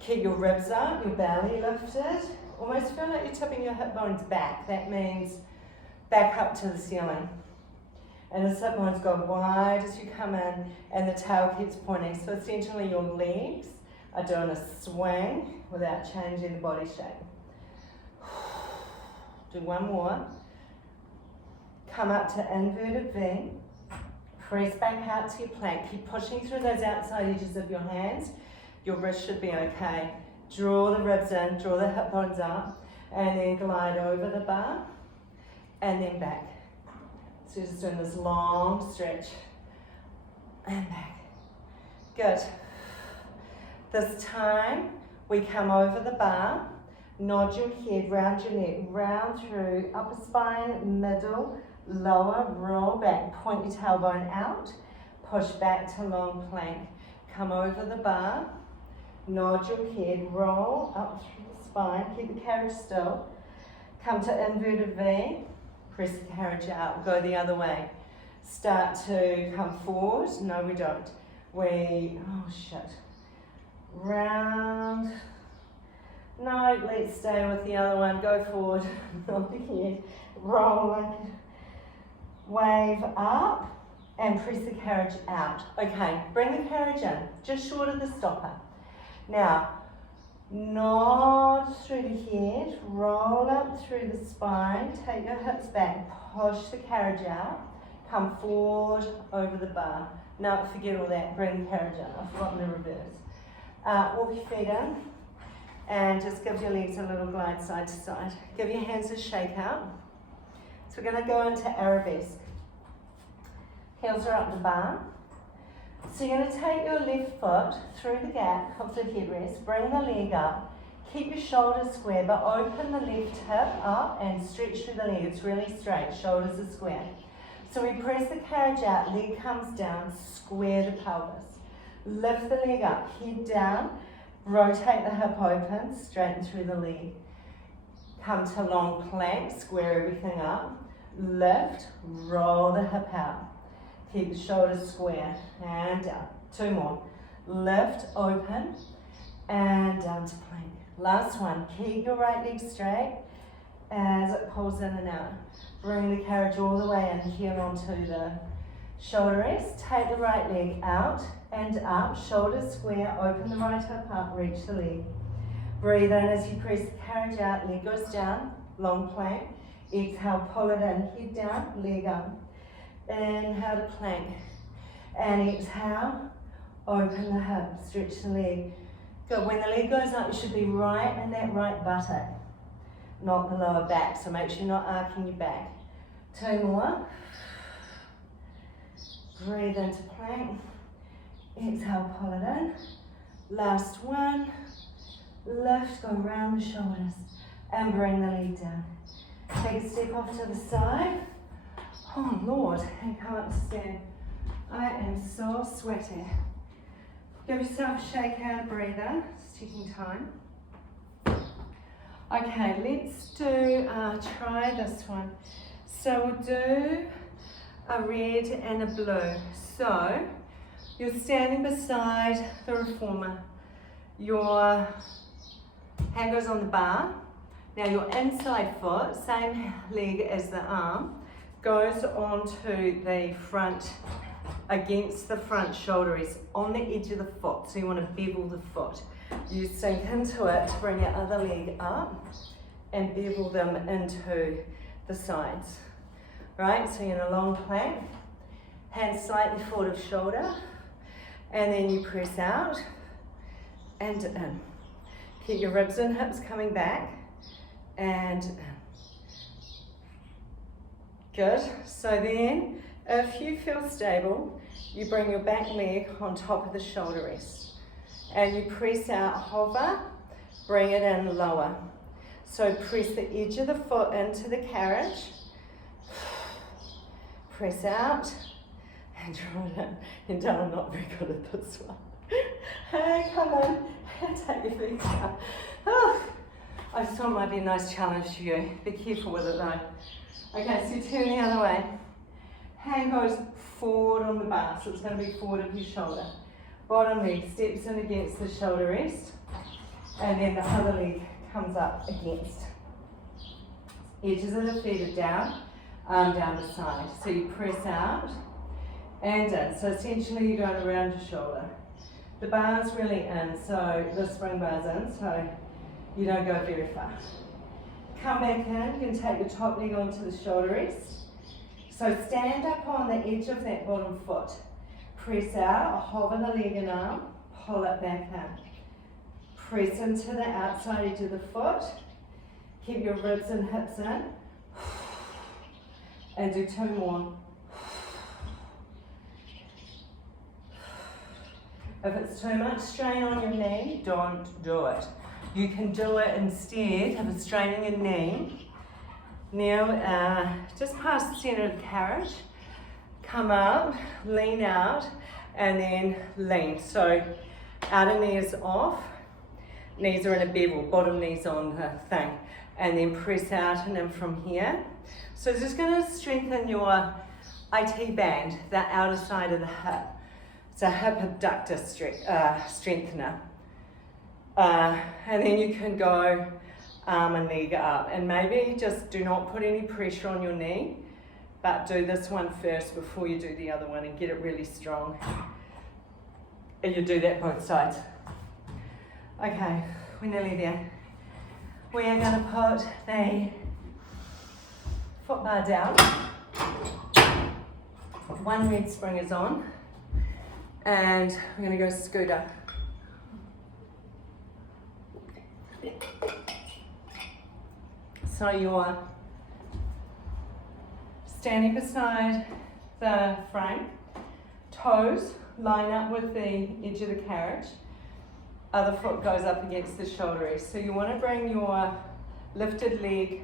Keep your ribs up, your belly lifted. Almost feel like you're tipping your hip bones back. That means back up to the ceiling. And the sit bones go wide as you come in and the tail keeps pointing. So essentially your legs are doing a swing without changing the body shape. Do one more. Come up to inverted V. Press back out to your plank. Keep pushing through those outside edges of your hands. Your wrist should be okay. Draw the ribs in, draw the hip bones up, and then glide over the bar and then back. So just doing this long stretch and back. Good. This time we come over the bar, nod your head, round your neck, round through upper spine, middle, lower, roll back, point your tailbone out, push back to long plank. Come over the bar, nod your head, roll up through the spine, keep the carriage still. Come to inverted V. Press the carriage out, go the other way. Start to come forward. No, we don't. Round. No, let's stay with the other one. Go forward, nod the head, roll, wave up, and press the carriage out. Okay, bring the carriage in, just short of the stopper. Now, Nod through the head, roll up through the spine, take your hips back, push the carriage out, come forward over the bar. No, forget all that, bring the carriage out. I've forgotten the reverse. Walk your feet in and just give your legs a little glide side to side. Give your hands a shake out. So we're going to go into arabesque. Heels are up the bar. So you're going to take your left foot through the gap of the headrest, bring the leg up, keep your shoulders square, but open the left hip up and stretch through the leg. It's really straight, shoulders are square. So we press the carriage out, leg comes down, square the pelvis. Lift the leg up, head down, rotate the hip open, straighten through the leg. Come to long plank, square everything up, lift, roll the hip out. Keep the shoulders square and down. 2 more. Lift, open, and down to plank. Last one. Keep your right leg straight as it pulls in and out. Bring the carriage all the way in, heel onto the shoulder rest. Take the right leg out and up, shoulders square, open the right hip up, reach the leg. Breathe in as you press the carriage out, leg goes down, long plank. Exhale, pull it in, head down, leg up. Inhale to plank, and exhale, open the hip, stretch the leg. Good, when the leg goes up, you should be right in that right buttock, not the lower back, so make sure you're not arcing your back. 2 more. Breathe into plank, exhale, pull it in. Last one, lift, go around the shoulders, and bring the leg down. Take a step off to the side. Oh Lord, I can't stand. I am so sweaty. Give yourself a shake out, breather. It's taking time. Okay, let's do, try this one. So we'll do a red and a blue. So you're standing beside the reformer. Your hand goes on the bar. Now your inside foot, same leg as the arm, goes onto the front, against the front shoulder rest, on the edge of the foot. So you want to bevel the foot. You sink into it to bring your other leg up and bevel them into the sides. Right, so you're in a long plank, hands slightly forward of shoulder, and then you press out and in. Keep your ribs and hips coming back and in. Good, so then if you feel stable, you bring your back leg on top of the shoulder rest and you press out, hover, bring it in lower. So press the edge of the foot into the carriage, press out and draw it in. And Dale, I'm not very good at this one. Hey, come on, take your feet down. Oh, I just thought it might be a nice challenge to you. Be careful with it though. Okay, so you turn the other way. Hand goes forward on the bar, so it's going to be forward of your shoulder. Bottom leg steps in against the shoulder rest, and then the other leg comes up against. Edges of the feet are down, arm down the side. So you press out and in. So essentially you're going around your shoulder. The bar's really in, so the spring bar's in, so you don't go very far. Come back in, you can take your top leg onto the shoulder rest. So stand up on the edge of that bottom foot. Press out, hover the leg and arm, pull it back in. Press into the outside edge of the foot. Keep your ribs and hips in. And do 2 more. If it's too much strain on your knee, don't do it. You can do it instead of straining your knee. Now, just past the center of the carriage, come up, lean out, and then lean. So, outer knee is off, knees are in a bevel, bottom knee's on the thing, and then press out and in from here. So it's just going to strengthen your IT band, the outer side of the hip. It's a hip abductor strengthener. And then you can go arm and leg up, and maybe just do not put any pressure on your knee, but do this one first before you do the other one and get it really strong. And you do that both sides. Okay, we're nearly there. We are going to put the foot bar down. One red spring is on, and we're going to go scooter. So you're standing beside the frame, toes line up with the edge of the carriage, other foot goes up against the shoulder rest. So you want to bring your lifted leg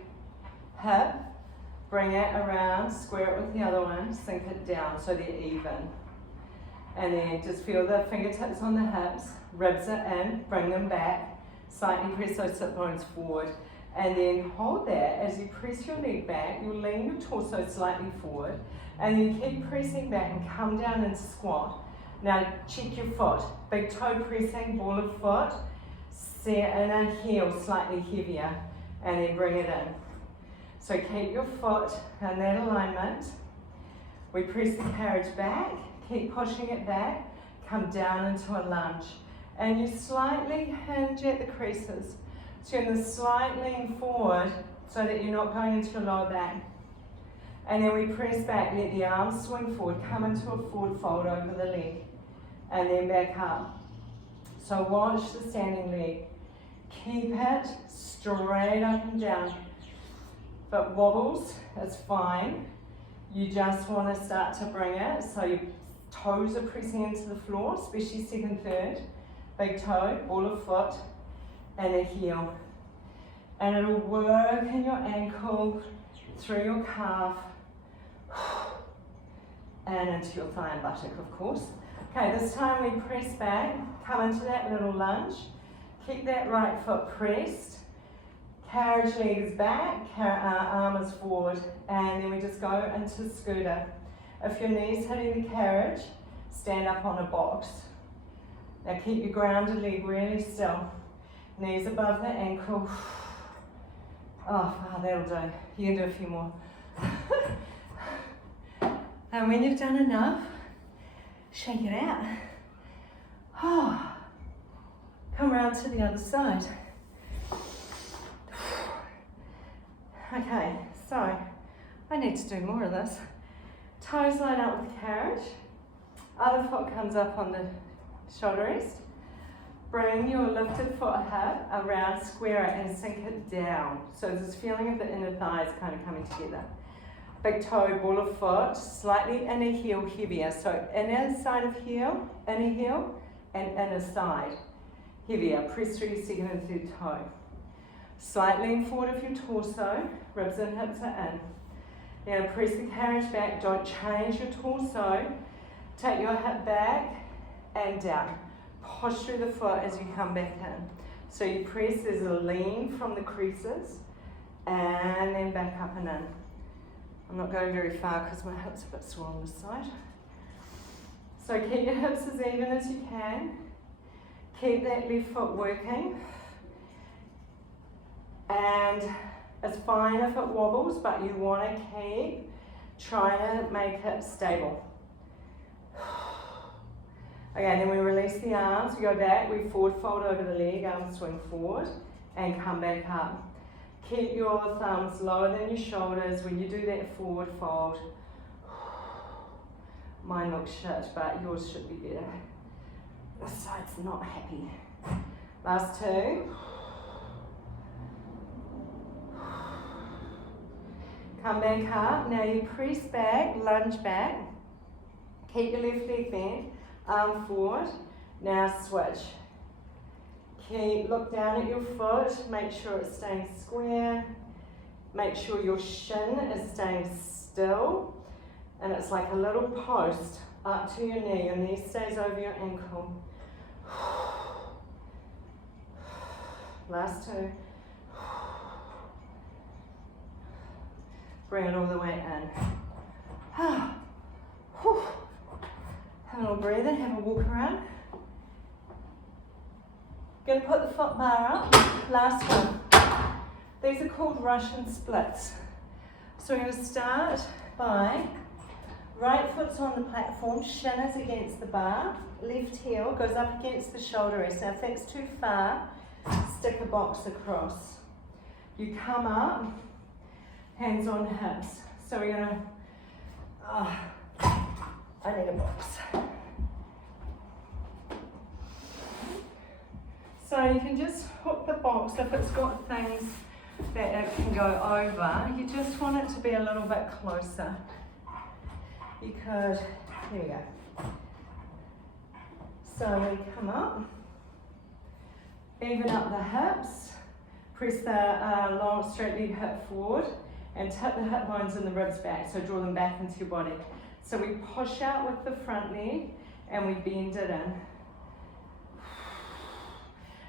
hip, bring it around, square it with the other one, sink it down so they're even. And then just feel the fingertips on the hips, ribs it in, bring them back, slightly press those sit bones forward. And then hold that. As you press your leg back, you'll lean your torso slightly forward, and then keep pressing back and come down into squat. Now check your foot, big toe pressing, ball of foot, set in a heel slightly heavier, and then bring it in. So keep your foot in that alignment. We press the carriage back, keep pushing it back, come down into a lunge. And you slightly hinge at the creases. So you're going to slight lean forward so that you're not going into your lower back. And then we press back, let the arms swing forward, come into a forward fold over the leg, and then back up. So watch the standing leg. Keep it straight up and down. If it wobbles, it's fine. You just want to start to bring it so your toes are pressing into the floor, especially second, third. Big toe, ball of foot, and a heel. And it'll work in your ankle, through your calf, and into your thigh and buttock, of course. Okay, this time we press back, come into that little lunge, keep that right foot pressed, carriage leg is back, arm is forward, and then we just go into scooter. If your knee's hitting the carriage, stand up on a box. Now keep your grounded leg really still. Knees above the ankle. Oh, that'll do. You can do a few more. And when you've done enough, shake it out. Oh, come around to the other side. Okay, so I need to do more of this. Toes line up with the carriage. Other foot comes up on the shoulder rest. Bring your lifted foot hip around, square it and sink it down. So this feeling of the inner thighs kind of coming together. Big toe, ball of foot, slightly inner heel heavier. So inner side of heel, inner heel, and inner side heavier. Press through your second and third toe. Slight lean forward of your torso, ribs and hips are in. Now press the carriage back, don't change your torso. Take your hip back and down. Push through the foot as you come back in. So you press, there's a lean from the creases, and then back up and in. I'm not going very far because my hips are a bit sore on this side. So keep your hips as even as you can. Keep that left foot working. And it's fine if it wobbles, but you want to keep trying to make it stable. Okay, then we release the arms, we go back, we forward fold over the leg, arms swing forward, and come back up. Keep your thumbs lower than your shoulders when you do that forward fold. Mine looks shit, but yours should be better. This side's not happy. Last two. Come back up. Now you press back, lunge back. Keep your left leg bent, arm forward. Now switch. Look down at your foot, make sure it's staying square. Make sure your shin is staying still. And it's like a little post up to your knee. Your knee stays over your ankle. Last two. Bring it all the way in. Have a little breathe in, have a walk around. Going to put the foot bar up. Last one. These are called Russian splits. So we're going to start by right foot's on the platform, shin is against the bar, left heel goes up against the shoulder rest. Now if that's too far, stick a box across. You come up, hands on hips. So we're gonna, I need a box. So you can just hook the box if it's got things that it can go over. You just want it to be a little bit closer. You could, here we go. So we come up, even up the hips, press the long straight leg hip forward and tip the hip bones and the ribs back, so draw them back into your body. So we push out with the front leg and we bend it in.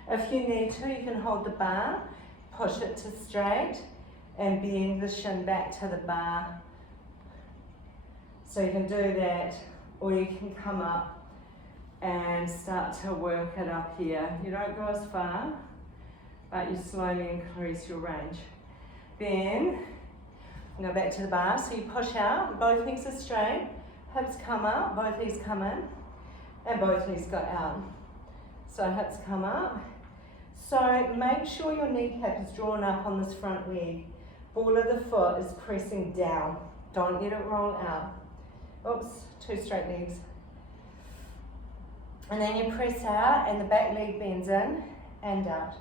If you need to, you can hold the bar, push it to straight and bend the shin back to the bar. So you can do that, or you can come up and start to work it up here. You don't go as far, but you slowly increase your range. Then, go back to the bar, so you push out, both legs are straight, hips come up, both legs come in, and both legs go out. So hips come up. So make sure your kneecap is drawn up on this front leg. Ball of the foot is pressing down. Don't let it roll out. Oops, two straight legs. And then you press out and the back leg bends in and out.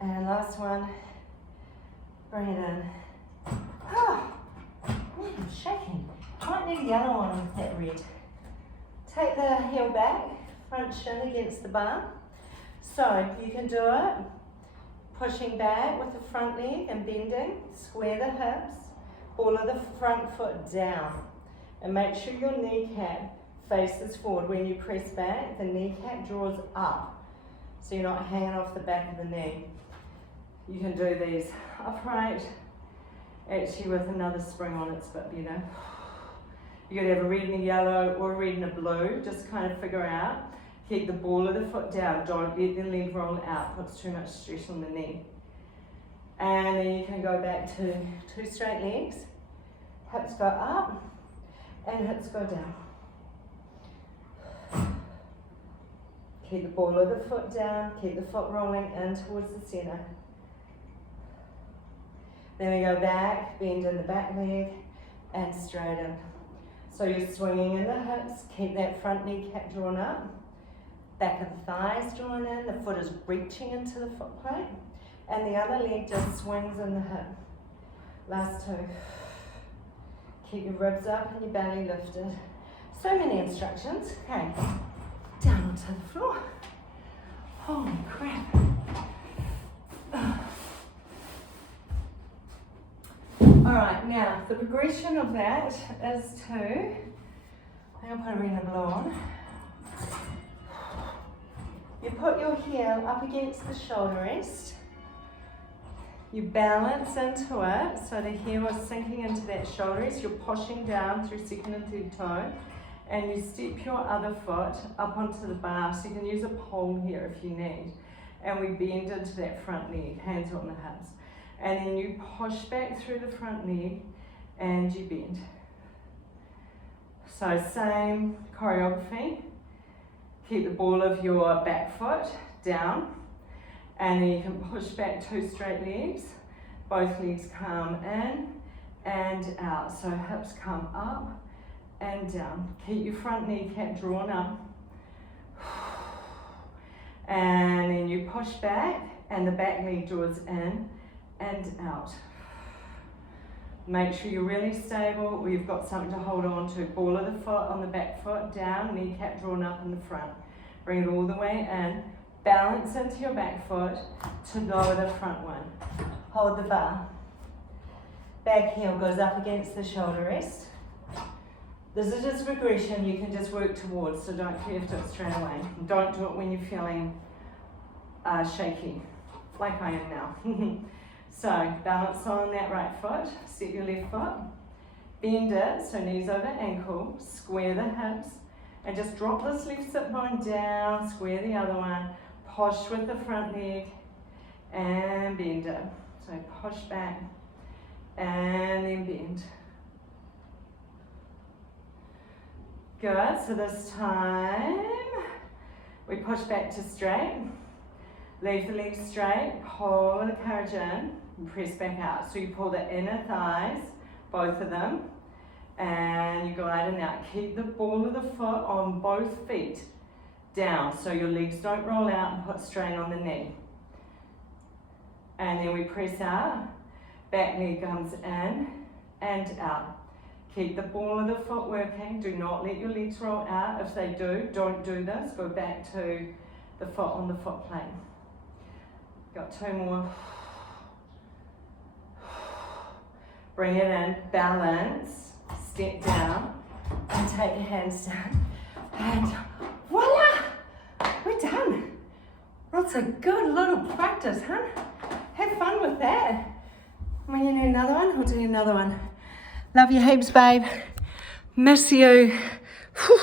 And last one, bring it in. I'm shaking. Might need a yellow one with that red. Take the heel back, front shin against the bar. So you can do it, pushing back with the front leg and bending, square the hips, ball of the front foot down. And make sure your kneecap faces forward. When you press back, the kneecap draws up, so you're not hanging off the back of the knee. You can do these upright, actually with another spring on it, but you know. You could have a red and a yellow or a red and a blue, just kind of figure out. Keep the ball of the foot down, don't let the leg roll out, puts too much stress on the knee. And then you can go back to two straight legs, hips go up and hips go down. Keep the ball of the foot down, keep the foot rolling in towards the center. Then we go back, bend in the back leg and straighten. So you're swinging in the hips, keep that front kneecap drawn up, back of the thighs drawn in, the foot is reaching into the foot plate, and the other leg just swings in the hip. Last two. Keep your ribs up and your belly lifted. So many instructions. Okay, down onto the floor. Holy crap. Alright, now the progression of that is to, I'm going to put a red and blue on. You put your heel up against the shoulder rest. You balance into it, so the heel is sinking into that shoulder rest. You're pushing down through second and third toe, and you step your other foot up onto the bar, so you can use a pole here if you need. And we bend into that front leg, hands on the hips. And then you push back through the front leg and you bend. So same choreography. Keep the ball of your back foot down, and then you can push back two straight legs. Both legs come in and out. So hips come up and down. Keep your front kneecap drawn up. And then you push back and the back leg draws in and out. Make sure you're really stable, or you've got something to hold on to. Ball of the foot on the back foot, down, kneecap drawn up in the front. Bring it all the way in. Balance into your back foot to lower the front one. Hold the bar. Back heel goes up against the shoulder rest. This is just regression you can just work towards, so don't feel you have to do it straight away. Don't do it when you're feeling shaky, like I am now. So balance on that right foot, set your left foot, bend it, so knees over ankle, square the hips, and just drop this left sit bone down, square the other one, push with the front leg, and bend it. So push back, and then bend. Good, so this time, we push back to straight. Leave the legs straight, pull the courage in, and press back out. So you pull the inner thighs, both of them, and you glide in out. Keep the ball of the foot on both feet down, so your legs don't roll out and put strain on the knee. And then we press out, back knee comes in and out. Keep the ball of the foot working. Do not let your legs roll out. If they do, don't do this. Go back to the foot on the foot plane. Got 2 more. Bring it in, balance, step down, and take your hands down. And voila! We're done. That's a good little practice, huh? Have fun with that. When you need another one, we'll do another one. Love you heaps, babe. Miss you. Whew.